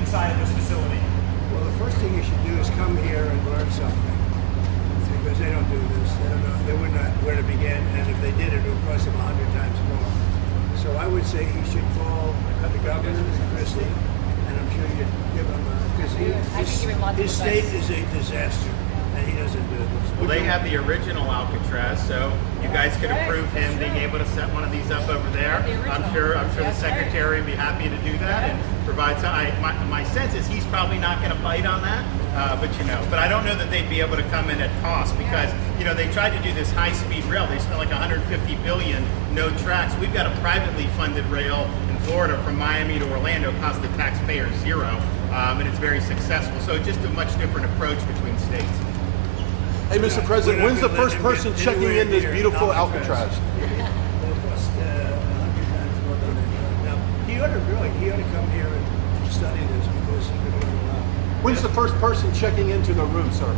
inside of this facility? Well, the first thing you should do is come here and learn something, because they don't do this. They don't know. They wouldn't know where to begin, and if they did, it would cost them 100 times more. So I would say he should call the governor, Christie, and I'm sure you'd give him because his state is a disaster, and he doesn't do this. Well, they have the original Alcatraz, so you guys could approve him being able to set one of these up over there. I'm sure the secretary would be happy to do that and provide some. My sense is he's probably not going to bite on that, but I don't know that they'd be able to come in at cost because they tried to do this high-speed rail. They spent like 150 billion, no tracks. We've got a privately funded rail in Florida from Miami to Orlando, cost the taxpayer zero, and it's very successful. So just a much different approach between states. Hey, Mr. President, when's the first person checking in this beautiful Alcatraz? Now, he ought to come here and study this because he could learn a lot. When's the first person checking into the room, sir?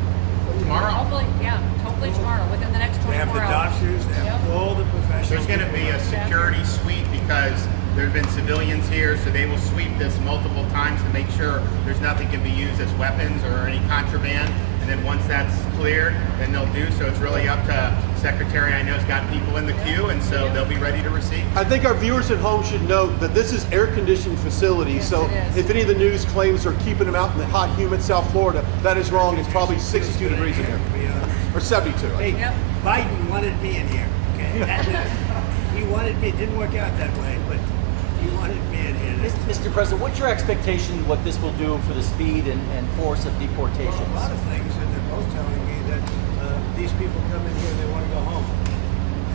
Tomorrow. Hopefully tomorrow, within the next 24 They have the hours. doctors, they have all the professionals. There's going to be a security sweep because there have been civilians here, so they will sweep this multiple times to make sure there's nothing can be used as weapons or any contraband. And then once that's cleared, then they'll do. So it's really up to Secretary. I know has got people in the queue, and so they'll be ready to receive. I think our viewers at home should note that this is air-conditioned facility. Yes, so it is. if any of the news claims are keeping them out in the hot, humid South Florida, that is wrong. It's probably 62 degrees in here, or 72. Hey, Biden wanted me in here. Okay, he wanted me. It didn't work out that way, but he wanted me in here. Mr. President, what's your expectation what this will do for the speed and force of deportations? Well, a lot of things, and they're both telling me that these people come in here, they want to go home,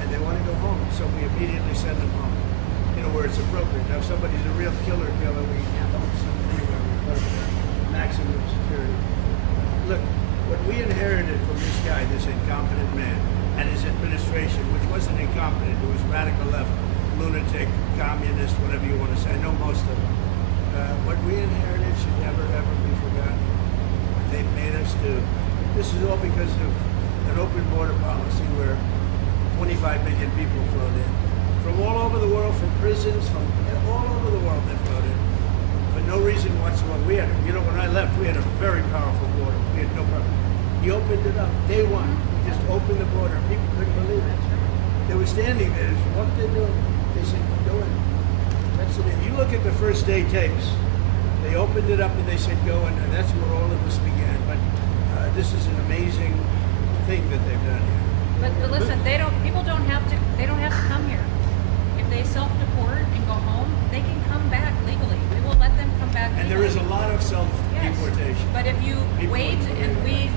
and they want to go home, so we immediately send them home. Where it's appropriate. Now, if somebody's a real killer, we don't send them anywhere. We put them in maximum security. Look, what we inherited from this guy, this incompetent man, and his administration, which wasn't incompetent, it was radical left, lunatic, communist, whatever you want to say. I know most of them. What we inherited should never, ever be forgotten. What they've made us do. This is all because of an open border policy where 25 million people flowed in. From all over the world, from prisons, from all over the world they flowed in. For no reason whatsoever. We had, when I left, we had a very powerful border. We had no problem. He opened it up. Day one, we just opened the border. People couldn't believe it. They were standing there. What did they do? They said, go in. That's it. You look at the first day tapes. They opened it up and they said, go in. And that's where all of this began. But this is an amazing thing that they've done here. But listen, people don't have to come here. If they self-deport and go home, they can come back legally. We will let them come back legally. And there is a lot of self-deportation. But if you wait and we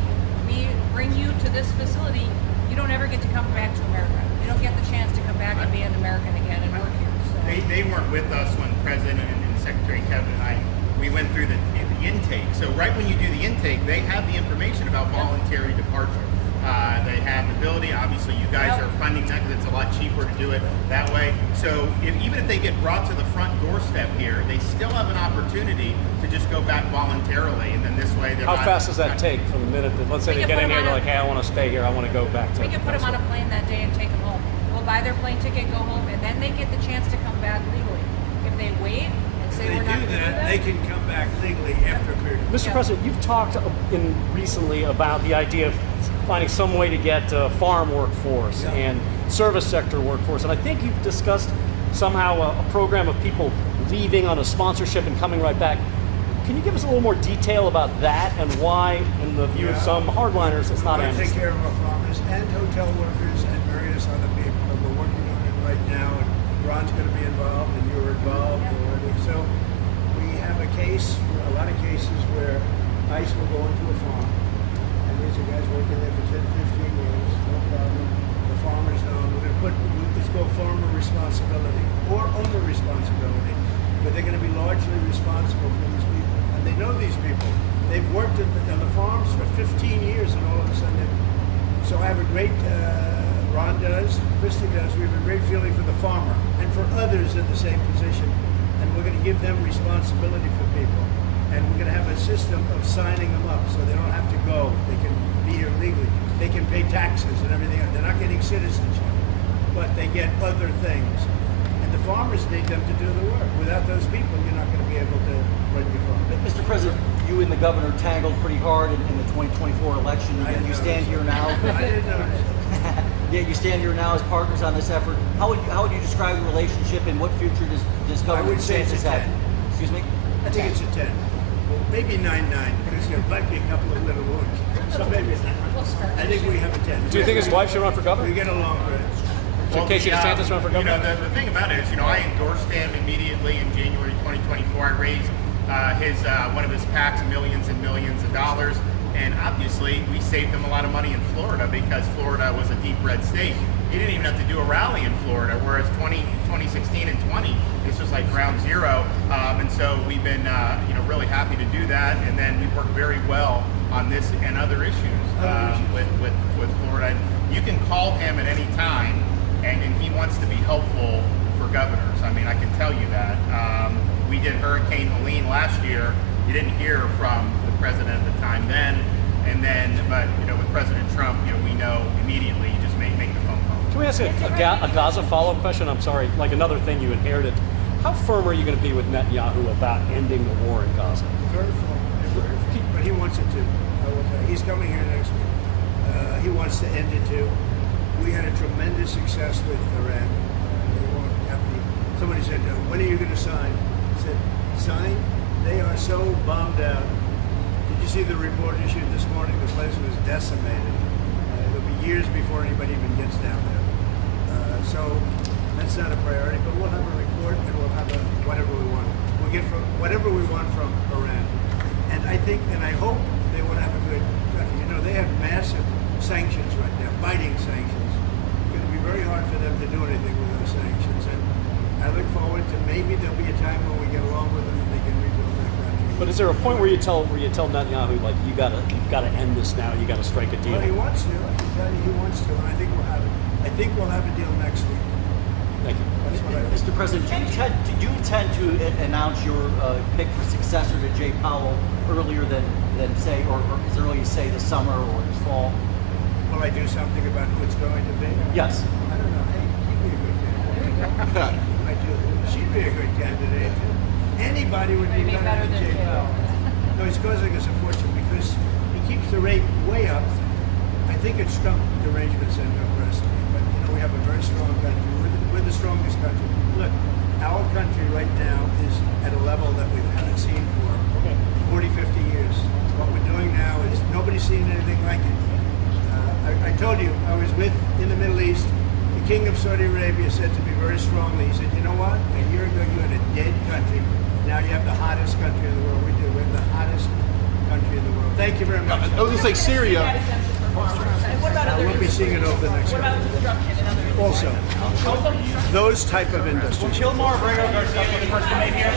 bring you to this facility, you don't ever get to come back to America. You don't get the chance to come back and be an American again and work here. So. They weren't with us when President and Secretary Kevin and I, we went through the intake. So right when you do the intake, they have the information about voluntary departure. They have the ability. Obviously, you guys are funding that because it's a lot cheaper to do it that way. So even if they get brought to the front doorstep here, they still have an opportunity to just go back voluntarily, and then this way they're How fast does that take from the minute that, let's say they get in here, they're like, hey, I want to stay here, I want to go back to. We can put them on a plane that day and take them home. We'll buy their plane ticket, go home, and then they get the chance to come back legally. If they wait and say we're not going to do that, they can come back legally after a period of time. Mr. President, you've talked recently about the idea of finding some way to get farm workforce and service sector workforce, and I think you've discussed somehow a program of people leaving on a sponsorship and coming right back. Can you give us a little more detail about that and why, in the view of some hardliners, it's not amnesty? Take care of our farmers and hotel workers and various other people. And we're working on it right now, and Ron's going to be involved, and you're involved already. So we have a lot of cases where ICE will go into a farm, and these are guys working there for 10, 15 years, no problem. The farmers know. We're going to put it's called farmer responsibility or owner responsibility, but they're going to be largely responsible for these people. And they know these people. They've worked on the farms for 15 years, and all of a sudden, so I have a great, Ron does, Christy does, we have a great feeling for the farmer and for others in the same position. And we're going to give them responsibility for people. And we're going to have a system of signing them up so they don't have to go. They can be here legally. They can pay taxes and everything. They're not getting citizenship, but they get other things. And the farmers need them to do the work. Without those people, you're not going to be able to run your farm. Mr. President, you and the governor tangled pretty hard in the 2024 election. I didn't You stand notice. here now. I didn't notice. Yeah, you stand here now as partners on this effort. How would you describe the relationship, and what future does Governor would say it's DeSantis a have? 10. Excuse me? I think it's a 10. Maybe 9-9, because there might be a couple of little wounds. So maybe it's 9. I think we have a 10. Do you think his wife should run for We governor? get along great. Should Casey DeSantis run for governor? You know, the thing about it is, I endorsed him immediately in January 2024. I raised one of his PACs millions and millions of dollars, and obviously we saved him a lot of money in Florida because Florida was a deep red state. He didn't even have to do a rally in Florida, whereas 2016 and 20, this was like ground zero. And so we've been, really happy to do that. And then we've worked very well on this and other issues with Florida. You can call him at any time, and he wants to be helpful for governors. I mean, I can tell you that. We did Hurricane Helene last year. You didn't hear from the president at the time then. But with President Trump, we know immediately. You just make the phone call. Can we ask a Gaza follow-up question? I'm sorry, like another thing you inherited. How firm are you going to be with Netanyahu about ending the war in Gaza? Very full. But he wants it to. I will tell you. He's coming here next week. He wants to end it too. We had a tremendous success with Iran. They weren't happy. Somebody said, when are you going to sign? I said, sign? They are so bummed out. Did you see the report issued this morning? The place was decimated. It'll be years before anybody even gets down there. So that's not a priority, but we'll have a report and we'll have whatever we want. We'll get from whatever we want from Iran. And I think, and I hope they will have a good, they have massive sanctions right now, biting sanctions. It's going to be very hard for them to do anything with those sanctions. And I look forward to maybe there'll be a time when we get along with them and they can rebuild their country. But is there a point where you tell Netanyahu, like, you've got to end this now, you got to strike a deal? Well, he wants to. I can tell you he wants to, and I think we'll have it. I think we'll have a deal next week. Thank you. That's what I think. Mr. President, do you intend to announce your pick for successor to Jay Powell earlier than say, or as early as say this summer or this fall? Will I do something about who it's going to be? Yes. I don't know. Hey, she'd be a good candidate. I do. She'd be a good candidate. Anybody would be better than Jay Powell. No, he's causing us a fortune because he keeps the rate way up. I think it's stumped derangement syndrome personally, but we have a very strong country. We're the strongest country. Look, our country right now is at a level that we haven't seen for 40, 50 years. What we're doing now is nobody's seen anything like it. I told you, I was in the Middle East. The King of Saudi Arabia said to me very strongly, he said, you know what? A year ago you had a dead country. Now you have the hottest country in the world. We do. We have the hottest country in the world. Thank you very much. I was going to say Syria. We'll be seeing it over the next couple of years. Also, those type of industries. Kill more Garcia, the first one made here.